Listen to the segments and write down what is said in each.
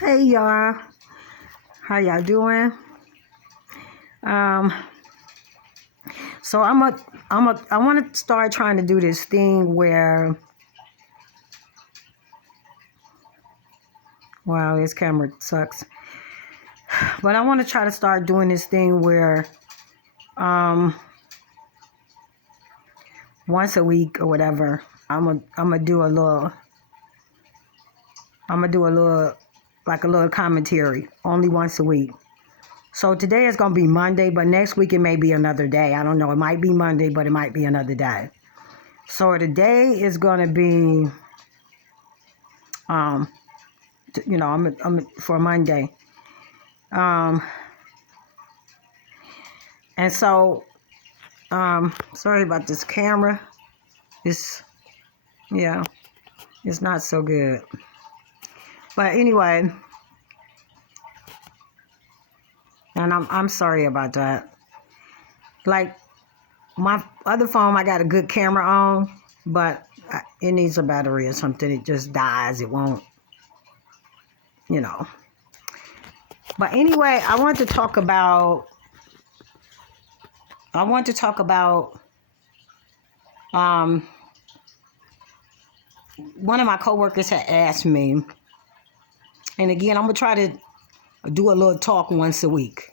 Hey y'all, how y'all doing? Um, so I want to start trying to do this thing where, wow, this camera sucks. But I want to try to start doing this thing where, um, once a week or whatever, I'm gonna do a little, like a little commentary, only once a week. So today is gonna be Monday, but next week it may be another day. I don't know. It might be Monday, but it might be another day. So today is gonna be, um, I'm for Monday. Um, and so, sorry about this camera. It's, yeah, it's not so good. But anyway, and I'm sorry about that. Like my other phone, I got a good camera on, but it needs a battery or something. It just dies. It won't, you know. But anyway, I want to talk about. Um, one of my coworkers had asked me, and again, I'm gonna try to do a little talk once a week.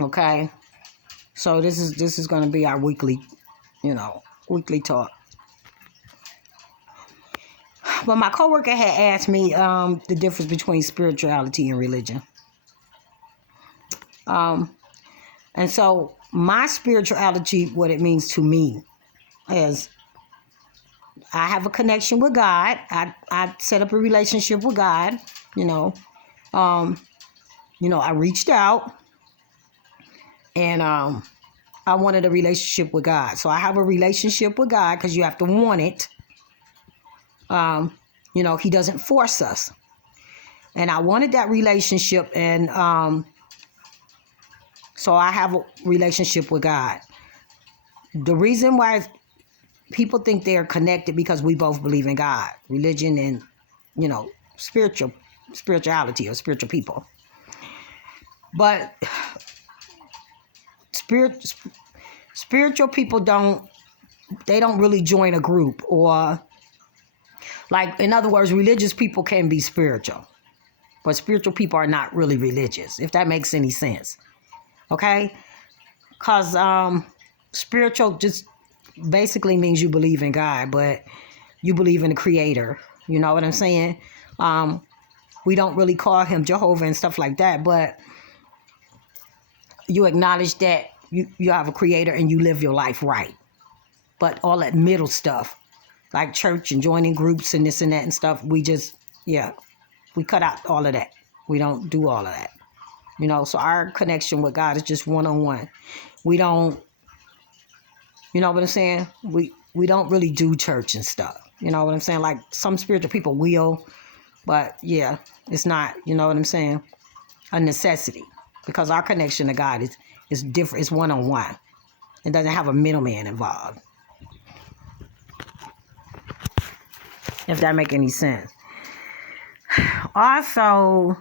Okay, so this is gonna be our weekly, weekly talk. But my coworker had asked me the difference between spirituality and religion. And so my spirituality, what it means to me, is I have a connection with God. I set up a relationship with God. You know, I reached out and I wanted a relationship with God. So I have a relationship with God because you have to want it. He doesn't force us. And I wanted that relationship, and so I have a relationship with God. The reason why people think they're connected because we both believe in God, religion and, spirituality or spiritual people. But spiritual people don't really join a group, or like, in other words, religious people can be spiritual, but spiritual people are not really religious, if that makes any sense. Okay? Because spiritual just basically means you believe in God, but you believe in the Creator. You know what I'm saying? We don't really call him Jehovah and stuff like that, but you acknowledge that you have a Creator and you live your life right. But all that middle stuff, like church and joining groups and this and that and stuff, we cut out all of that. We don't do all of that. So our connection with God is just one-on-one. We don't, you know what I'm saying? We don't really do church and stuff. You know what I'm saying? Like some spiritual people will, but yeah, it's not, you know what I'm saying, a necessity, because our connection to God is different. It's one-on-one. It doesn't have a middleman involved. If that make any sense. Also,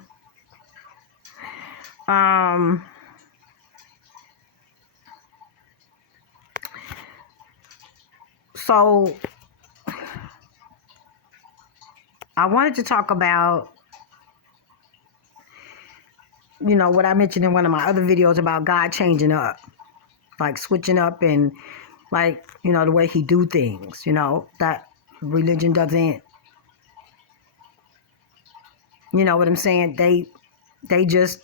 so I wanted to talk about, what I mentioned in one of my other videos about God changing up, like switching up, and like, the way he do things, that religion doesn't, you know what I'm saying? They just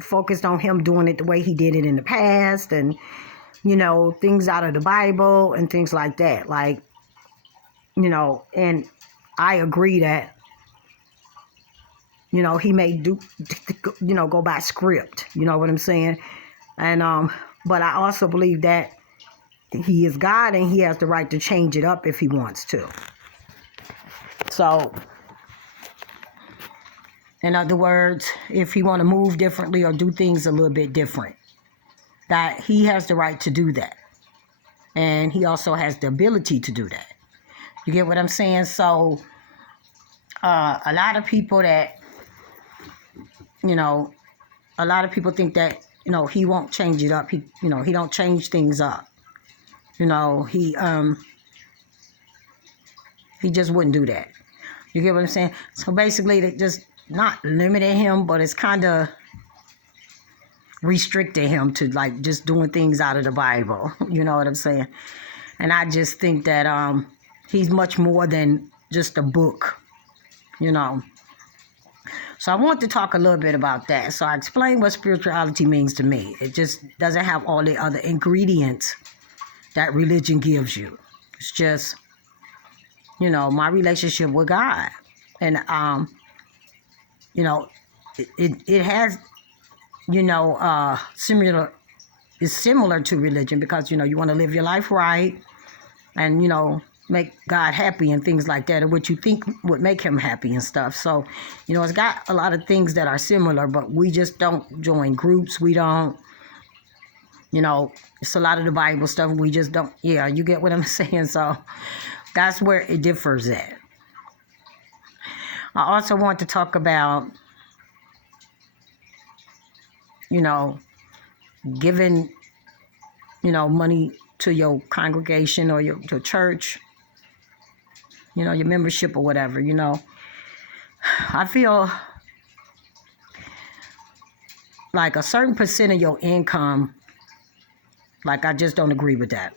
focused on him doing it the way he did it in the past, and, things out of the Bible and things like that. Like, and I agree that, he may do, go by script, you know what I'm saying? And, but I also believe that he is God and he has the right to change it up if he wants to. So, in other words, if he want to move differently or do things a little bit different, that he has the right to do that. And he also has the ability to do that. You get what I'm saying? So, A lot of people that, you know, a lot of people think that, he won't change it up. He don't change things up. He just wouldn't do that. You get what I'm saying? So basically, they just not limited him, but it's kind of restricted him to like just doing things out of the Bible. You know what I'm saying? And I just think that he's much more than just a book, So I want to talk a little bit about that. So I explained what spirituality means to me. It just doesn't have all the other ingredients that religion gives you. It's just, my relationship with God. And, it has, it's similar to religion because, you want to live your life right and, make God happy and things like that, or what you think would make him happy and stuff. So, it's got a lot of things that are similar, but we just don't join groups. We don't, it's a lot of the Bible stuff. We just don't, you get what I'm saying? So that's where it differs at. I also want to talk about, giving, money to your congregation or your church, your membership or whatever, I feel like a certain percent of your income, like I just don't agree with that.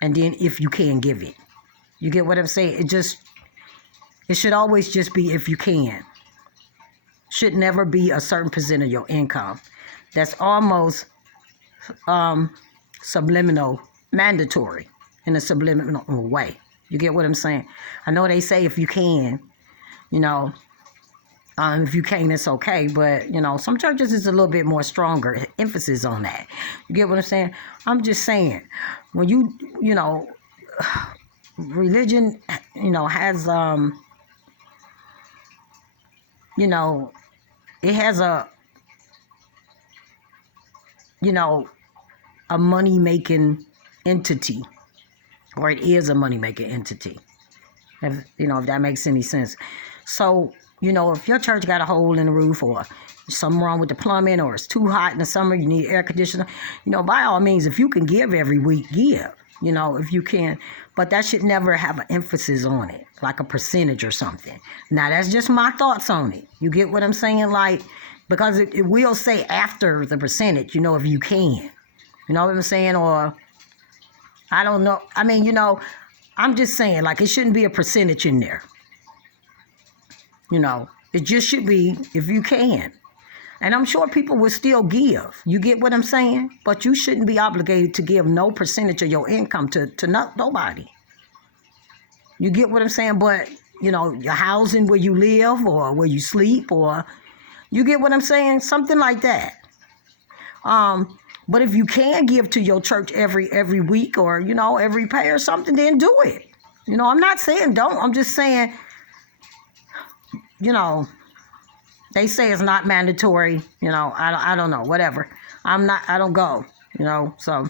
And then if you can give it, you get what I'm saying? It should always just be if you can. Should never be a certain percent of your income. That's almost subliminal, mandatory in a subliminal way. You get what I'm saying? I know they say if you can, if you can't, it's okay. But, some churches is a little bit more stronger emphasis on that. You get what I'm saying? I'm just saying, when religion, has, it has a money-making entity, or it is a money-making entity, if that makes any sense. So, if your church got a hole in the roof or something wrong with the plumbing or it's too hot in the summer, you need air conditioner, by all means, if you can give every week, give, if you can. But that should never have an emphasis on it, like a percentage or something. Now, that's just my thoughts on it. You get what I'm saying? Like, because it will say after the percentage, if you can. You know what I'm saying? Or, I don't know. I mean, I'm just saying, like, it shouldn't be a percentage in there. It just should be if you can. And I'm sure people will still give. You get what I'm saying? But you shouldn't be obligated to give no percentage of your income to nobody. You get what I'm saying? But, your housing where you live or where you sleep, or you get what I'm saying? Something like that. But if you can give to your church every week or, every pay or something, then do it. I'm not saying don't. I'm just saying, they say it's not mandatory. I don't know, whatever. I don't go, so,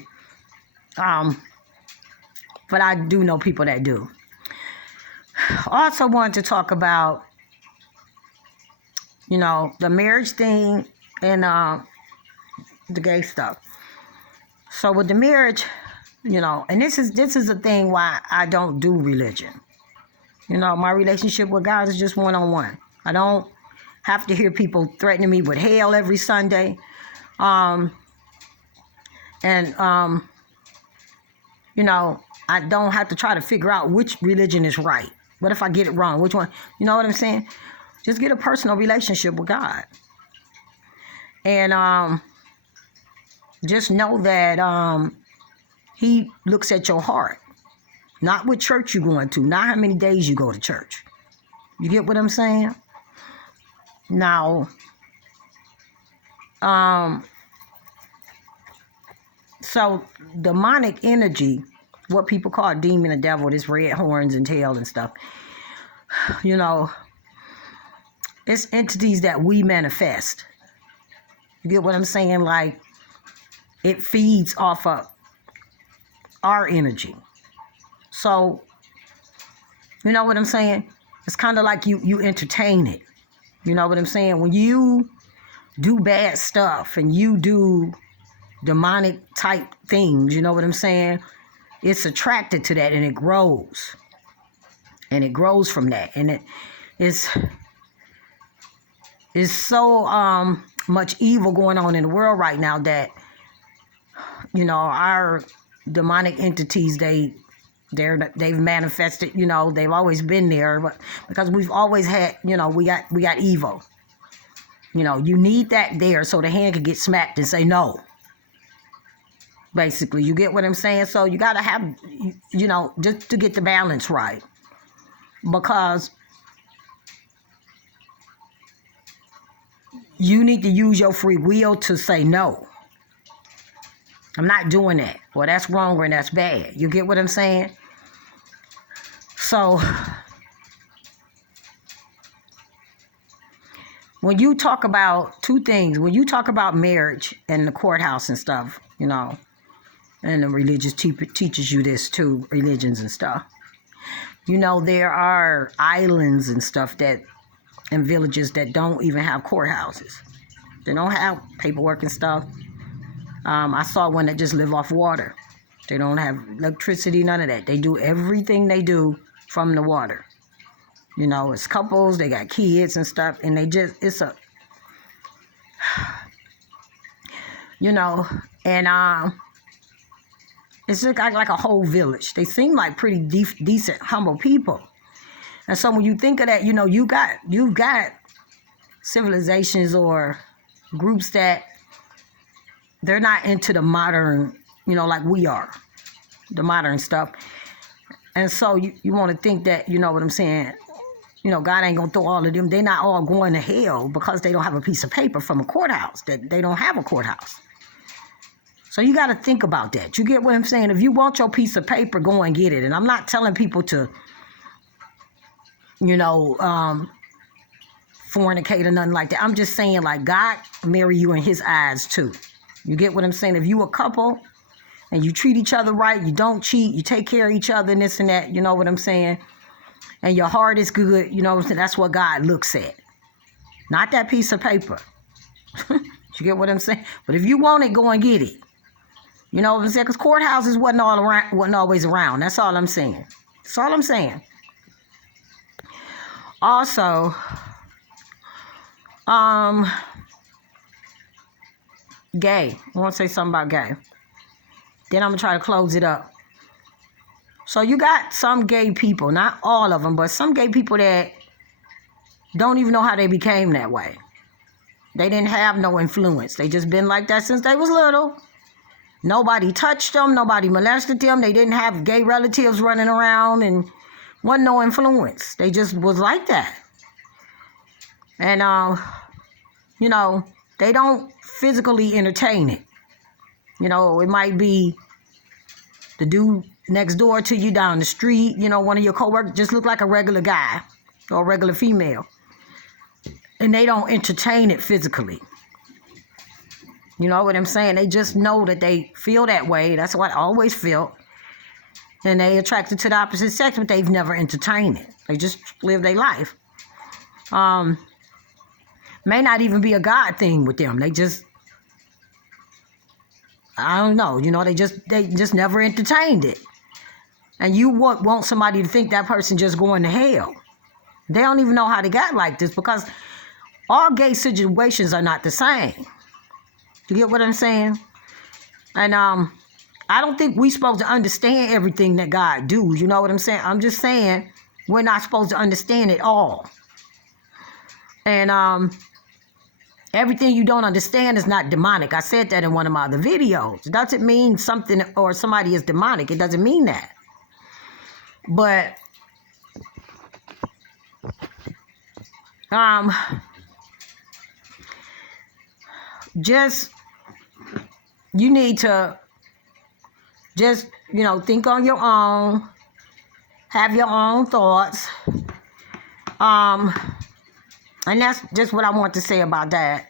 but I do know people that do. Also wanted to talk about, the marriage thing and the gay stuff. So with the marriage, and this is the thing why I don't do religion. My relationship with God is just one-on-one. I don't have to hear people threatening me with hell every Sunday. I don't have to try to figure out which religion is right. What if I get it wrong? Which one? You know what I'm saying? Just get a personal relationship with God. And just know that he looks at your heart. Not what church you're going to. Not how many days you go to church. You get what I'm saying? Now, so demonic energy, what people call demon and devil, this red horns and tail and stuff, it's entities that we manifest. You get what I'm saying? Like, it feeds off of our energy. So, you know what I'm saying? It's kind of like you entertain it. You know what I'm saying? When you do bad stuff and you do demonic type things, you know what I'm saying? It's attracted to that and it grows. And it grows from that. And it is so much evil going on in the world right now that, you know, our demonic entities, they've manifested, you know, they've always been there, but because we've always had, you know, we got evil. You know, you need that there so the hand can get smacked and say no. Basically, you get what I'm saying? So you got to have, you know, just to get the balance right. Because you need to use your free will to say no. I'm not doing that. Well, that's wrong and that's bad. You get what I'm saying? So when you talk about two things, when you talk about marriage and the courthouse and stuff, you know, and the religious teaches you this too, religions and stuff. You know, there are islands and stuff that, and villages that don't even have courthouses. They don't have paperwork and stuff. I saw one that just live off water. They don't have electricity, none of that. They do everything they do from the water. You know, it's couples, they got kids and stuff, and they just, it's a, you know, and it's just like a whole village. They seem like pretty decent, humble people. And so when you think of that, you know, you've got civilizations or groups that they're not into the modern, you know, like we are, the modern stuff. And so you want to think that, you know what I'm saying, you know, God ain't going to throw all of them. They're not all going to hell because they don't have a piece of paper from a courthouse, that they don't have a courthouse. So you got to think about that. You get what I'm saying? If you want your piece of paper, go and get it. And I'm not telling people to, you know, fornicate or nothing like that. I'm just saying, like, God marry you in his eyes too. You get what I'm saying? If you a couple and you treat each other right, you don't cheat, you take care of each other and this and that, you know what I'm saying? And your heart is good, you know what I'm saying? That's what God looks at. Not that piece of paper. You get what I'm saying? But if you want it, go and get it. You know what I'm saying? Because courthouses wasn't always around. That's all I'm saying. That's all I'm saying. Also, gay. I want to say something about gay. Then I'm going to try to close it up. So you got some gay people, not all of them, but some gay people that don't even know how they became that way. They didn't have no influence. They just been like that since they was little. Nobody touched them. Nobody molested them. They didn't have gay relatives running around and wasn't no influence. They just was like that. And, you know, they don't physically entertain it. You know, it might be the dude next door to you down the street, you know, one of your coworkers just look like a regular guy or a regular female. And they don't entertain it physically. You know what I'm saying? They just know that they feel that way. That's what I always felt. And they attracted to the opposite sex, but they've never entertained it. They just live their life. May not even be a God thing with them. They just, I don't know. You know, they just never entertained it. And you want somebody to think that person just going to hell. They don't even know how they got like this because all gay situations are not the same. You get what I'm saying? And I don't think we're supposed to understand everything that God do. You know what I'm saying? I'm just saying we're not supposed to understand it all. And everything you don't understand is not demonic. I said that in one of my other videos. It doesn't mean something or somebody is demonic. It doesn't mean that. But just you need to just, you know, think on your own, have your own thoughts. And that's just what I want to say about that.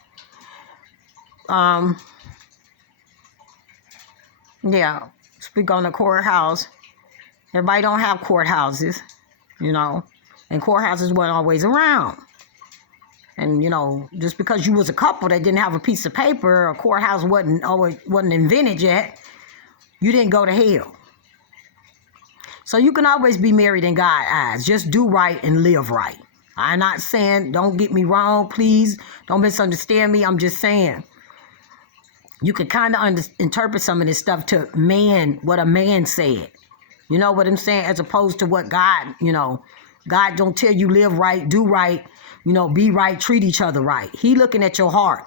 Yeah, speak on the courthouse. Everybody don't have courthouses, you know. and courthouses weren't always around. And, you know, just because you was a couple that didn't have a piece of paper, a courthouse wasn't invented yet, you didn't go to hell. So you can always be married in God's eyes. Just do right and live right. I'm not saying, don't get me wrong, please. Don't misunderstand me. I'm just saying, you can kind of interpret some of this stuff to what a man said. You know what I'm saying? As opposed to what God, you know, God don't tell you live right, do right, you know, be right, treat each other right. He looking at your heart.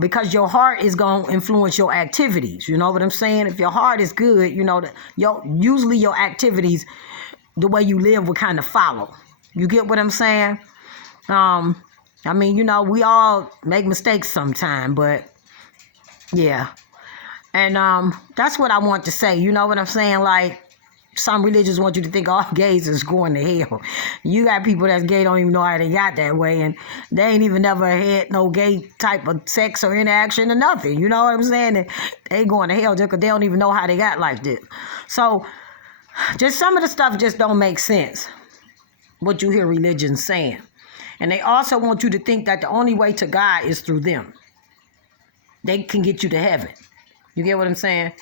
Because your heart is going to influence your activities. You know what I'm saying? If your heart is good, you know, usually your activities, the way you live will kind of follow. You get what I'm saying? I mean, you know, we all make mistakes sometime, but yeah. And that's what I want to say. You know what I'm saying? Like, some religions want you to think all gays is going to hell. You got people that's gay don't even know how they got that way, and they ain't even never had no gay type of sex or interaction or nothing. You know what I'm saying? They going to hell just because they don't even know how they got like this. So, just some of the stuff just don't make sense, what you hear religions saying. And they also want you to think that the only way to God is through them. They can get you to heaven. You get what I'm saying?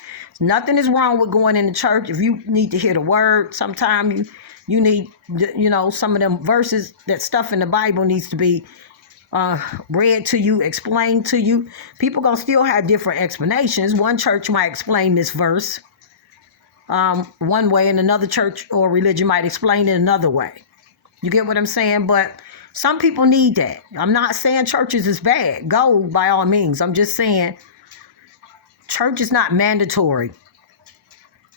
Nothing is wrong with going in the church. If you need to hear the word, sometimes you need, you know, some of them verses, that stuff in the Bible needs to be read to you, explained to you. People gonna still have different explanations. One church might explain this verse one way, and another church or religion might explain it another way. You get what I'm saying? But some people need that. I'm not saying churches is bad. Go by all means. I'm just saying church is not mandatory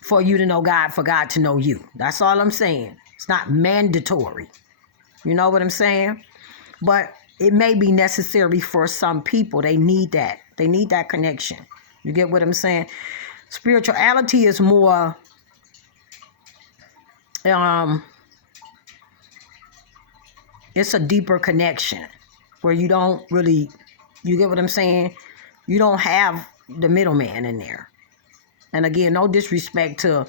for you to know God, for God to know you. That's all I'm saying. It's not mandatory. You know what I'm saying? But it may be necessary for some people. They need that. They need that connection. You get what I'm saying? Spirituality is more, it's a deeper connection where you don't really, you get what I'm saying? You don't have the middleman in there. And again, no disrespect to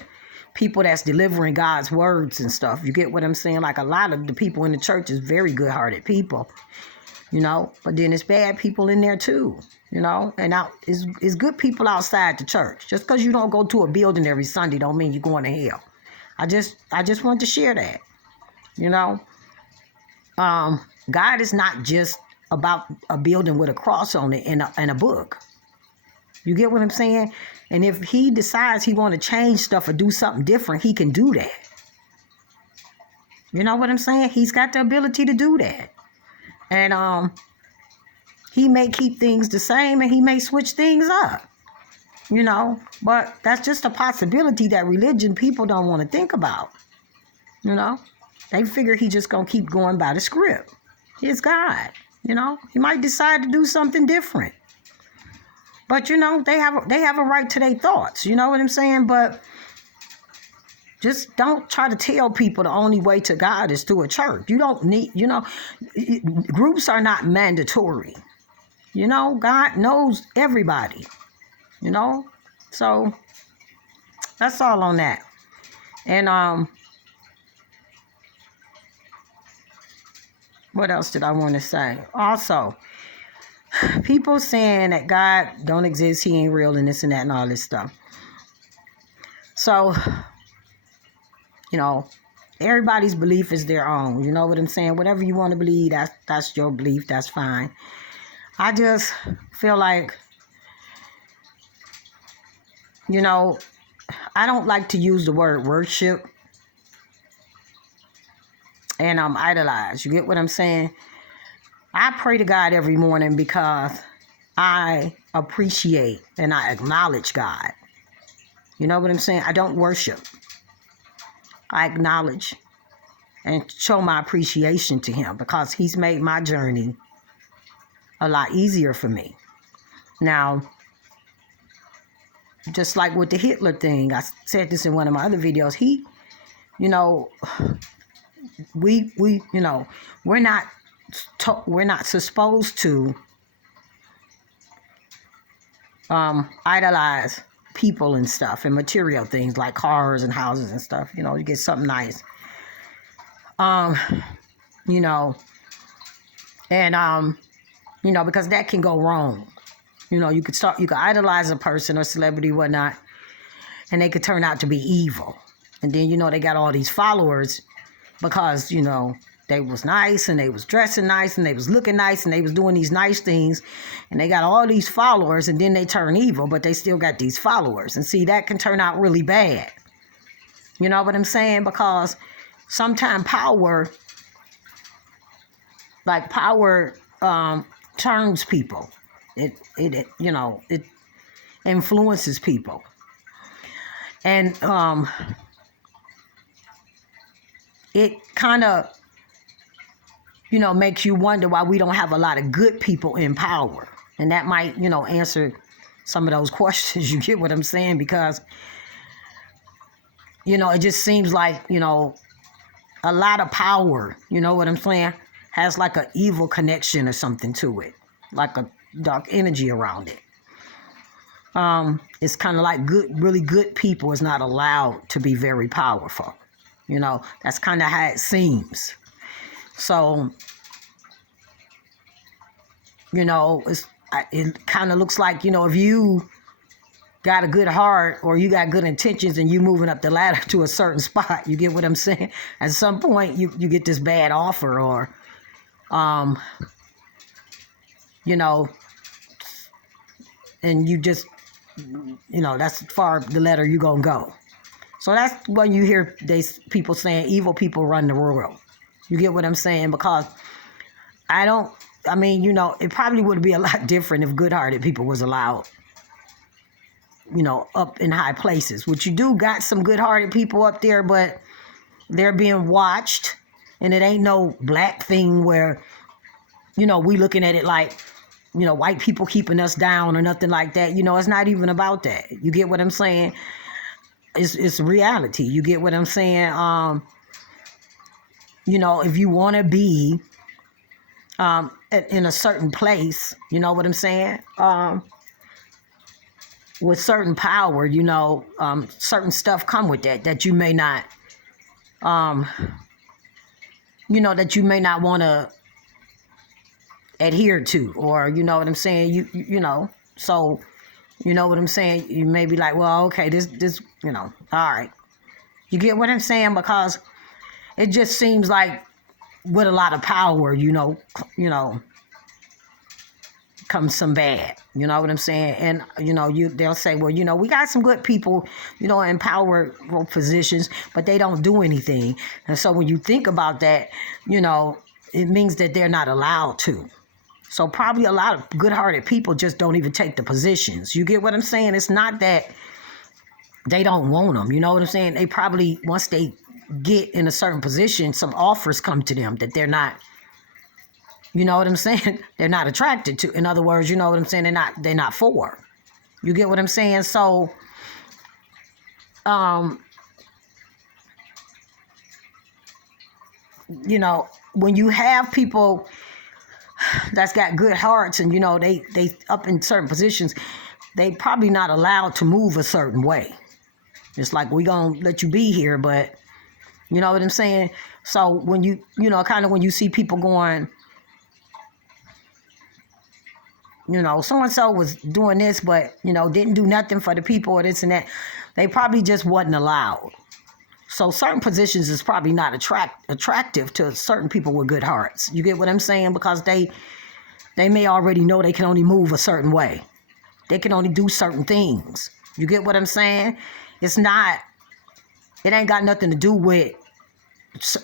people that's delivering God's words and stuff. You get what I'm saying? Like, a lot of the people in the church is very good-hearted people, you know, but then it's bad people in there too, you know, and it's good people outside the church. Just because you don't go to a building every Sunday don't mean you're going to hell. I just want to share that, you know. God is not just about a building with a cross on it and a book. You get what I'm saying? And if he decides he want to change stuff or do something different, he can do that. You know what I'm saying? He's got the ability to do that. And he may keep things the same and he may switch things up. You know, but that's just a possibility that religion people don't want to think about. You know, they figure he just going to keep going by the script. It's God. You know, he might decide to do something different. But, you know, they have a right to their thoughts. You know what I'm saying? But just don't try to tell people the only way to God is through a church. You don't need, you know, groups are not mandatory. You know, God knows everybody, you know. So that's all on that. And what else did I want to say? Also, people saying that God don't exist, he ain't real, and this and that and all this stuff. So, you know, everybody's belief is their own. You know what I'm saying? Whatever you want to believe, that's your belief. That's fine. I just feel like, you know, I don't like to use the word worship and idolize. You get what I'm saying? I pray to God every morning because I appreciate and I acknowledge God. You know what I'm saying? I don't worship. I acknowledge and show my appreciation to him because he's made my journey a lot easier for me. Now, just like with the Hitler thing, I said this in one of my other videos, he, you know, we you know, we're not supposed to idolize people and stuff and material things like cars and houses and stuff. You know, you get something nice. You know, and you know, because that can go wrong. You know, you could idolize a person or celebrity, whatnot, and they could turn out to be evil. And then, you know, they got all these followers because, you know, they was nice and they was dressing nice and they was looking nice and they was doing these nice things. And they got all these followers and then they turn evil, but they still got these followers. And see, that can turn out really bad. You know what I'm saying? Because sometimes power turns people. It you know, it influences people. And it kind of, you know, makes you wonder why we don't have a lot of good people in power. And that might, you know, answer some of those questions. You get what I'm saying? Because, you know, it just seems like, you know, a lot of power, you know what I'm saying, has like an evil connection or something to it, like a dark energy around it. It's kind of like really good people is not allowed to be very powerful. You know, that's kind of how it seems. So, you know, it kind of looks like, you know, if you got a good heart or you got good intentions and you moving up the ladder to a certain spot, you get what I'm saying? At some point, you get this bad offer or, you know, and you just, you know, that's far the ladder you gonna go. So that's when you hear people saying evil people run the world. You get what I'm saying? Because I mean, you know, it probably would be a lot different if good-hearted people was allowed, you know, up in high places. Which you do got some good-hearted people up there, but they're being watched. And it ain't no black thing where, you know, we looking at it like, you know, white people keeping us down or nothing like that. You know, it's not even about that. You get what I'm saying? It's reality. You get what I'm saying? You know, if you want to be in a certain place, you know what I'm saying? With certain power, you know, certain stuff come with that you may not, you know, that you may not want to adhere to, or you know what I'm saying? You know, so you know what I'm saying? You may be like, well, okay, this, you know, all right. You get what I'm saying? Because it just seems like with a lot of power, you know, comes some bad. You know what I'm saying? And, you know, they'll say, well, you know, we got some good people, you know, in powerful positions, but they don't do anything. And so when you think about that, you know, it means that they're not allowed to. So probably a lot of good-hearted people just don't even take the positions. You get what I'm saying? It's not that they don't want them. You know what I'm saying? They probably, once they get in a certain position, some offers come to them that they're not, you know what I'm saying? They're not attracted to. In other words, you know what I'm saying? They're not for. You get what I'm saying? So, you know, when you have people that's got good hearts and, you know, they up in certain positions, they probably not allowed to move a certain way. It's like, we gonna let you be here, but you know what I'm saying? So when you know, kind of when you see people going, you know, so-and-so was doing this, but, you know, didn't do nothing for the people or this and that, they probably just wasn't allowed. So certain positions is probably not attractive to certain people with good hearts. You get what I'm saying? Because they may already know they can only move a certain way. They can only do certain things. You get what I'm saying? It ain't got nothing to do with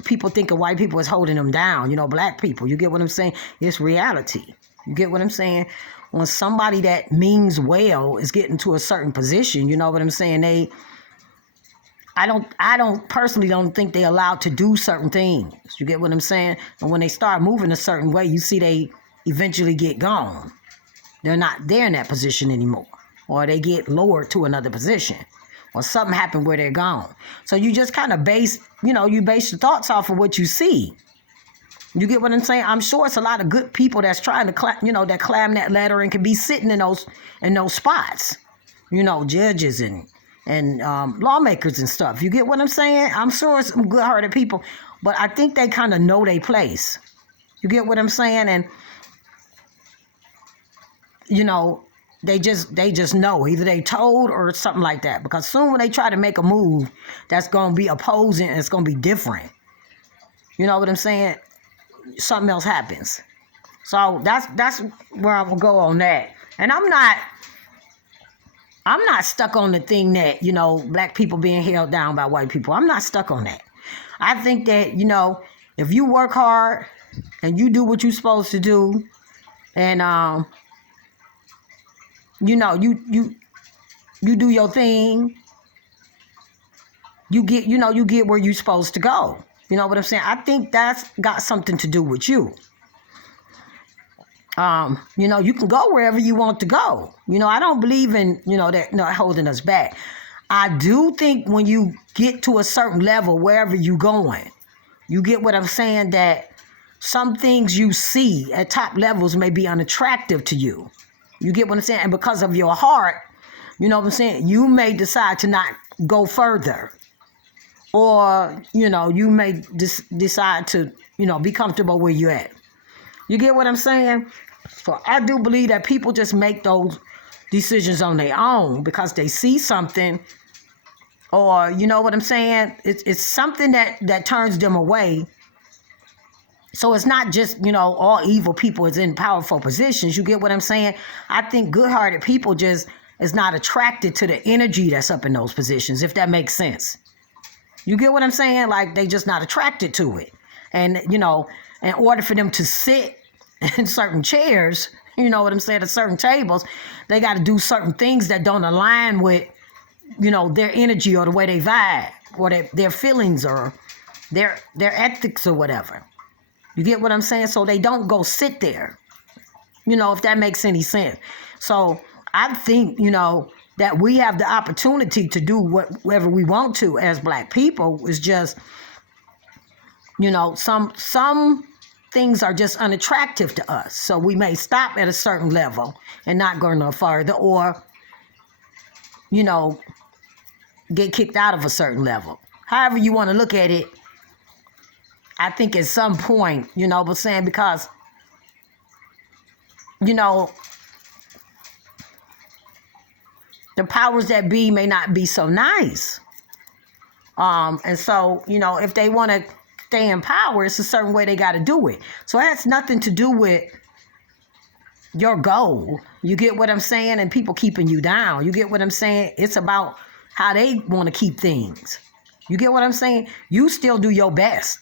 people thinking white people is holding them down, you know, black people. You get what I'm saying? It's reality. You get what I'm saying? When somebody that means well is getting to a certain position, you know what I'm saying? I don't personally don't think they're allowed to do certain things. You get what I'm saying? And when they start moving a certain way, you see they eventually get gone. They're not there in that position anymore. Or they get lowered to another position. Or something happened where they're gone. So you just kind of base your thoughts off of what you see. You get what I'm saying? I'm sure it's a lot of good people that's trying to climb that ladder and can be sitting in those spots. judges and lawmakers and stuff. You get what I'm saying? I'm sure it's some good-hearted people, but I think they kind of know their place. You get what I'm saying? And they just know, either they told or something like that. Because soon when they try to make a move that's gonna be opposing and it's gonna be different, you know what I'm saying? Something else happens. So that's where I will go on that. And I'm not stuck on the thing that, black people being held down by white people. I'm not stuck on that. I think that, if you work hard and you do what you're supposed to do, and you do your thing, you get where you're supposed to go. You know what I'm saying? I think that's got something to do with you. You can go wherever you want to go. I don't believe in, that not holding us back. I do think when you get to a certain level, wherever you're going, you get what I'm saying, that some things you see at top levels may be unattractive to you. You get what I'm saying? And because of your heart, you know what I'm saying, you may decide to not go further. Or, you may decide to, be comfortable where you're at. You get what I'm saying? So I do believe that people just make those decisions on their own because they see something, or, you know what I'm saying? It's something that turns them away. So it's not just, all evil people is in powerful positions. You get what I'm saying? I think good-hearted people just is not attracted to the energy that's up in those positions, if that makes sense. You get what I'm saying? Like, they just not attracted to it. And, in order for them to sit in certain chairs, you know what I'm saying, at certain tables, they got to do certain things that don't align with, their energy or the way they vibe or their feelings or their ethics or whatever. You get what I'm saying? So they don't go sit there, if that makes any sense. So I think, that we have the opportunity to do whatever we want to as black people. Is just, some things are just unattractive to us. So we may stop at a certain level and not go no further, or, get kicked out of a certain level. However you want to look at it, I think at some point, but saying, because, the powers that be may not be so nice. And so, if they want to stay in power, it's a certain way they got to do it. So it has nothing to do with your goal. You get what I'm saying? And people keeping you down. You get what I'm saying? It's about how they want to keep things. You get what I'm saying? You still do your best.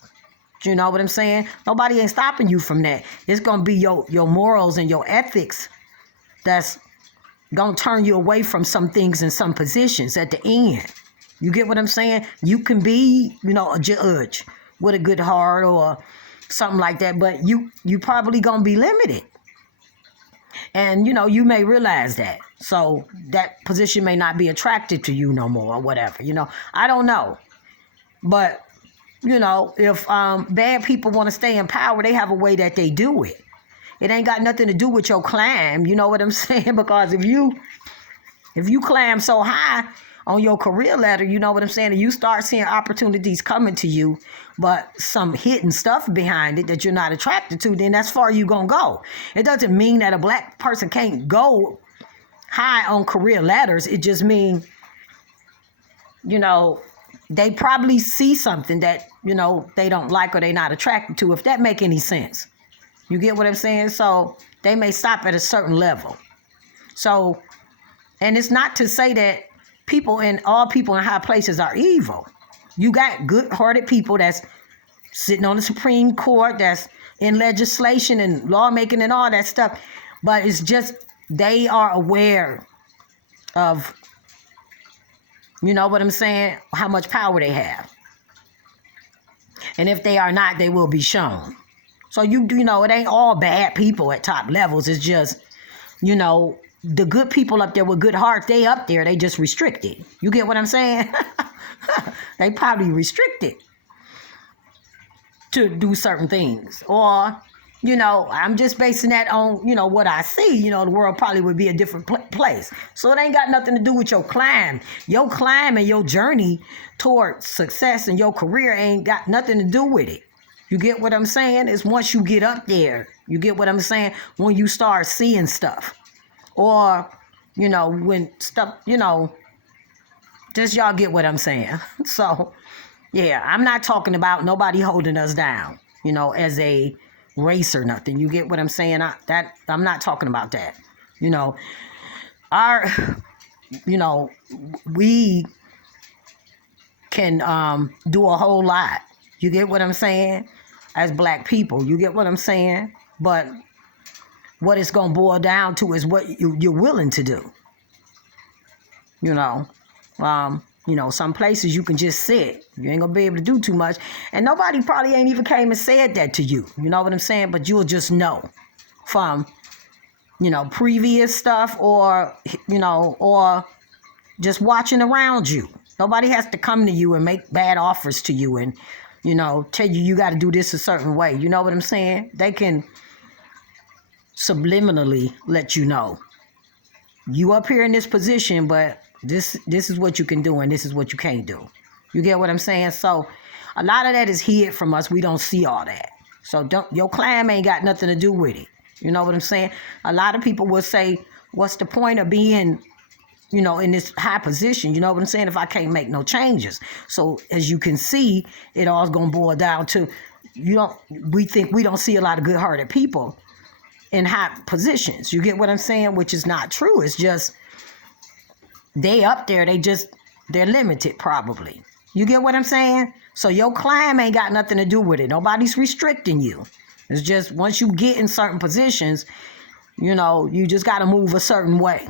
You know what I'm saying? Nobody ain't stopping you from that. It's going to be your morals and your ethics that's going to turn you away from some things and some positions at the end. You get what I'm saying? You can be, a judge with a good heart or something like that, but you probably going to be limited. And, you may realize that. So that position may not be attractive to you no more or whatever, I don't know. But, if bad people want to stay in power, they have a way that they do it. It ain't got nothing to do with your climb, you know what I'm saying? Because if you climb so high on your career ladder, you know what I'm saying, and you start seeing opportunities coming to you, but some hidden stuff behind it that you're not attracted to, then that's far you gonna go. It doesn't mean that a black person can't go high on career ladders. It just means, they probably see something that, they don't like or they're not attracted to, if that make any sense. You get what I'm saying? So they may stop at a certain level. So, and it's not to say that all people in high places are evil. You got good-hearted people that's sitting on the Supreme Court, that's in legislation and lawmaking and all that stuff. But it's just they are aware of, you know what I'm saying, how much power they have. And if they are not, they will be shown. So, it ain't all bad people at top levels. It's just, the good people up there with good hearts, they up there, they just restricted. You get what I'm saying? They probably restricted to do certain things. Or, I'm just basing that on, what I see. The world probably would be a different place. So it ain't got nothing to do with your climb. Your climb and your journey towards success in your career ain't got nothing to do with it. You get what I'm saying? It's once you get up there, you get what I'm saying? When you start seeing stuff. Or, when stuff, just y'all get what I'm saying. So, yeah, I'm not talking about nobody holding us down, as a race or nothing. You get what I'm saying? I'm not talking about that. Our, we can do a whole lot. You get what I'm saying? As black people, you get what I'm saying? But what it's going to boil down to is what you're willing to do. Some places you can just sit. You ain't going to be able to do too much. And nobody probably ain't even came and said that to you. You know what I'm saying? But you'll just know from, previous stuff or just watching around you. Nobody has to come to you and make bad offers to you and, tell you got to do this a certain way. You know what I'm saying? They can subliminally let you know. You up here in this position, but this is what you can do and this is what you can't do. You get what I'm saying? So a lot of that is hid from us. We don't see all that. So your climb ain't got nothing to do with it. You know what I'm saying? A lot of people will say, what's the point of being, in this high position? You know what I'm saying? If I can't make no changes. So as you can see, it all's going to boil down to, we think we don't see a lot of good-hearted people in high positions. You get what I'm saying? Which is not true. It's just, they up there, they're limited probably. You get what I'm saying? So your climb ain't got nothing to do with it. Nobody's restricting you. It's just once you get in certain positions, you just got to move a certain way.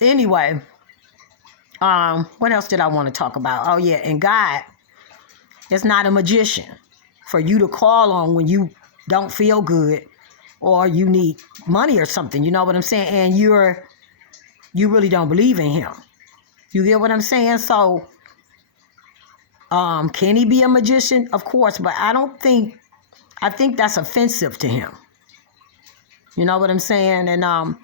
Anyway, what else did I want to talk about? Oh yeah, and God is not a magician for you to call on when you don't feel good or you need money or something. You know what I'm saying? And you really don't believe in him. You get what I'm saying? So, can he be a magician? Of course, but I think that's offensive to him. You know what I'm saying? And,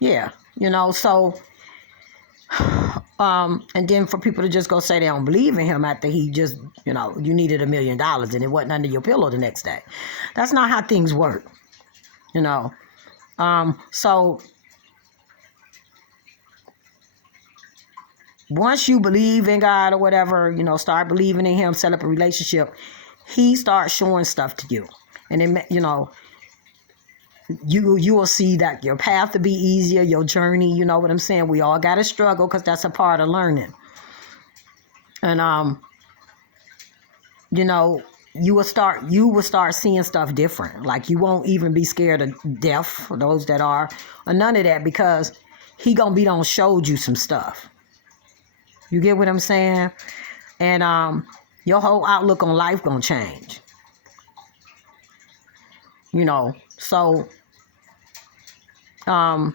yeah, so, and then for people to just go say they don't believe in him after he just, you needed $1 million and it wasn't under your pillow the next day. That's not how things work, So once you believe in God or whatever, start believing in him, set up a relationship, he starts showing stuff to you. And then, you will see that your path will be easier, your journey, you know what I'm saying? We all got to struggle because that's a part of learning. And, you will start seeing stuff different. Like you won't even be scared of death for those that are, or none of that, because he gonna be done showed you some stuff. You get what I'm saying? And your whole outlook on life gonna change. So and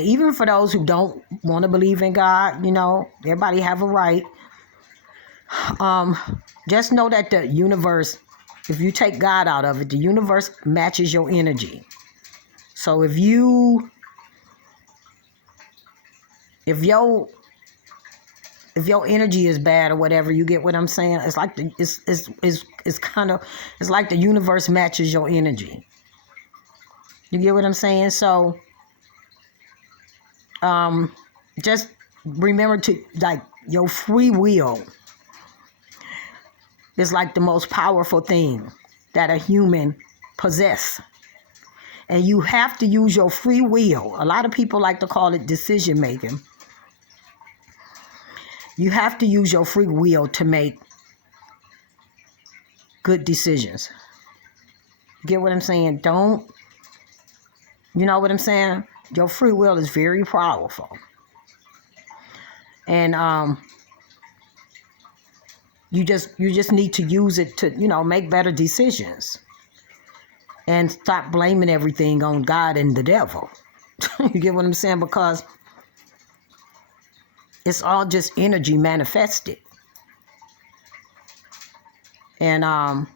even for those who don't want to believe in God, everybody have a right. Just know that the universe, if you take God out of it, the universe matches your energy. So if your energy is bad or whatever, you get what I'm saying? It's like it's like the universe matches your energy. You get what I'm saying? So just remember to, like, your free will is like the most powerful thing that a human possess. And you have to use your free will. A lot of people like to call it decision making. You have to use your free will to make good decisions. Get what I'm saying? You know what I'm saying? Your free will is very powerful. And you just need to use it to, make better decisions. And stop blaming everything on God and the devil. You get what I'm saying? Because It's all just energy manifested. And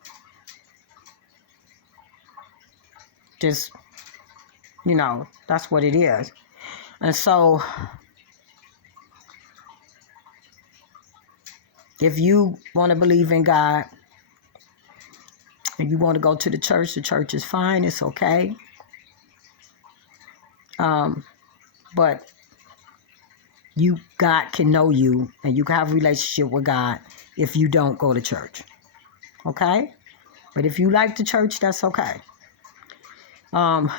just, that's what it is. And so if you want to believe in God and you want to go to the church is fine. It's okay. But God can know you, and you can have a relationship with God if you don't go to church. Okay? But if you like the church, that's okay. And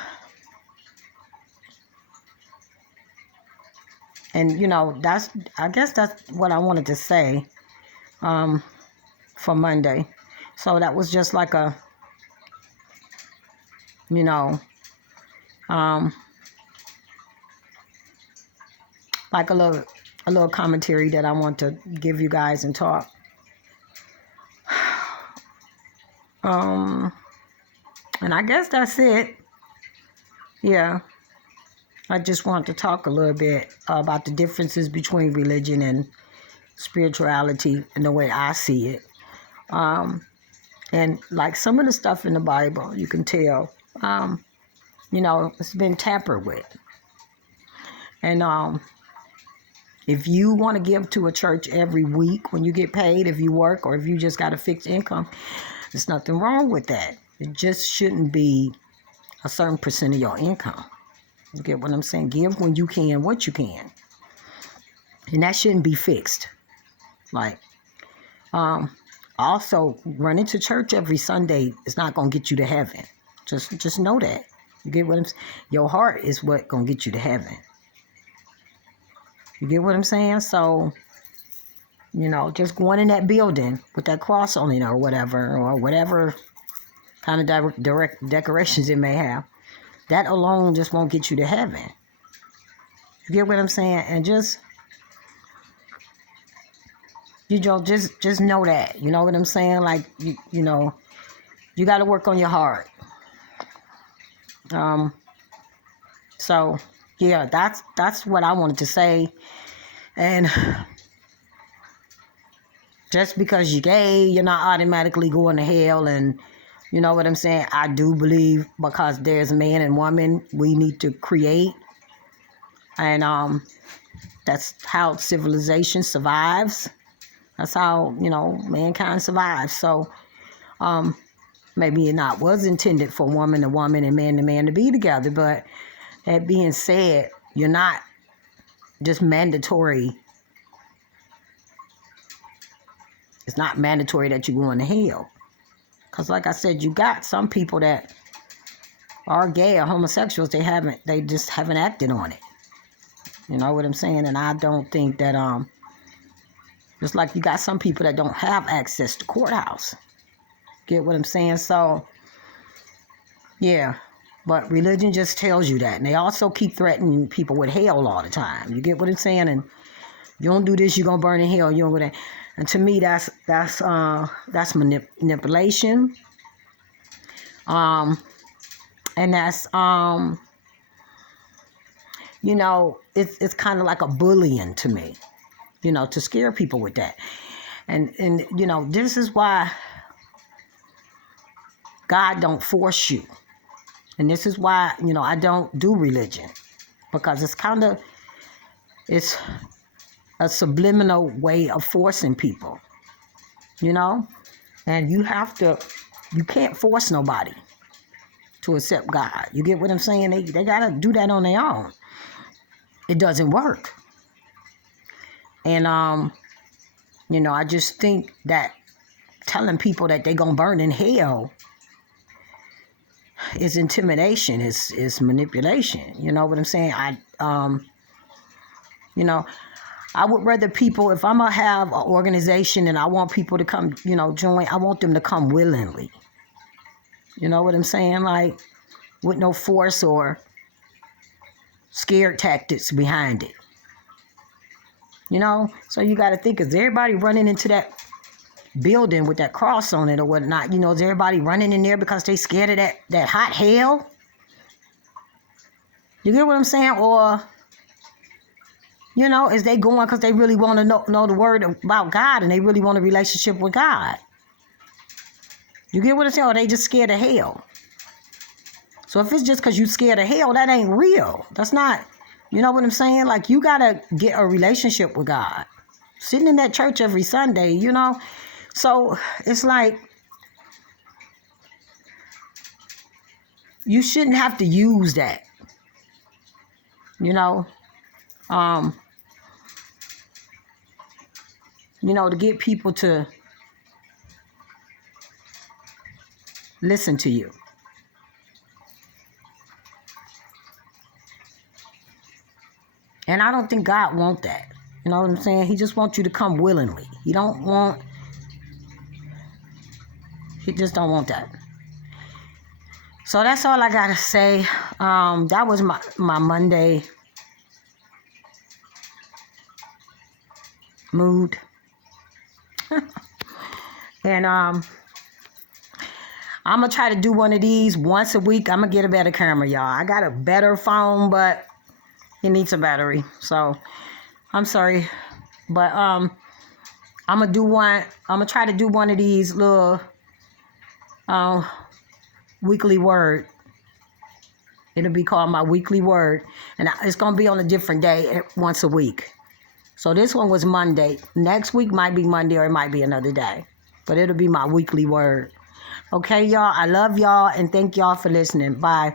I guess that's what I wanted to say for Monday. So that was just like a like a little commentary that I want to give you guys and talk. And I guess that's it. Yeah. I just want to talk a little bit about the differences between religion and spirituality and the way I see it. And like some of the stuff in the Bible, you can tell, it's been tampered with. And if you want to give to a church every week when you get paid, if you work, or if you just got a fixed income, there's nothing wrong with that. It just shouldn't be a certain percent of your income. You get what I'm saying? Give when you can, what you can. And that shouldn't be fixed. Like, also, running to church every Sunday is not going to get you to heaven. Just know that. You get what I'm saying? Your heart is what going to get you to heaven. You get what I'm saying? So, just going in that building with that cross on it or whatever kind of direct decorations it may have, that alone just won't get you to heaven. You get what I'm saying? And just know that. You know what I'm saying? Like, you got to work on your heart. So, yeah, that's what I wanted to say. And just because you're gay, you're not automatically going to hell. And you know what I'm saying? I do believe because there's man and woman, we need to create. And that's how civilization survives. That's how, mankind survives. So maybe it not was intended for woman to woman and man to man to be together. But that being said, you're not just mandatory. It's not mandatory that you're going to hell. Because like I said, you got some people that are gay or homosexuals. They just haven't acted on it. You know what I'm saying? And I don't think that, just like you got some people that don't have access to courthouse. Get what I'm saying? So, yeah. But religion just tells you that. And they also keep threatening people with hell all the time. You get what I'm saying? And you don't do this, you're going to burn in hell. You don't go there. And to me, that's manipulation. And that's, it's kind of like a bullying to me, to scare people with that. And this is why God don't force you. And this is why, I don't do religion. Because it's a subliminal way of forcing people, and you can't force nobody to accept God. You get what I'm saying? They got to do that on their own. It doesn't work. And, I just think that telling people that they're going to burn in hell is intimidation, is manipulation. You know what I'm saying? I would rather people, if I'm going to have an organization and I want people to come, join, I want them to come willingly. You know what I'm saying? Like, with no force or scared tactics behind it. So you got to think, is everybody running into that building with that cross on it or whatnot? Is everybody running in there because they scared of that hot hell? You get what I'm saying? Or, You know, is they going because they really want to know the word about God and they really want a relationship with God? You get what I'm saying? Or they just scared of hell? So if it's just because you scared of hell, that ain't real. That's not, you know what I'm saying? Like, you got to get a relationship with God. Sitting in that church every Sunday, you know? So it's like, you shouldn't have to use that, you know? To get people to listen to you. And I don't think God wants that. You know what I'm saying? He just wants you to come willingly. He just don't want that. So that's all I gotta say. That was my Monday mood. And I'm gonna try to do one of these once a week. I'm gonna get a better camera, y'all. I got a better phone, but it needs a battery. So I'm sorry. But I'm gonna do one. I'm gonna try to do one of these little weekly word. It'll be called my weekly word. And it's gonna be on a different day once a week. So this one was Monday. Next week might be Monday or it might be another day. But it'll be my weekly word. Okay, y'all. I love y'all and thank y'all for listening. Bye.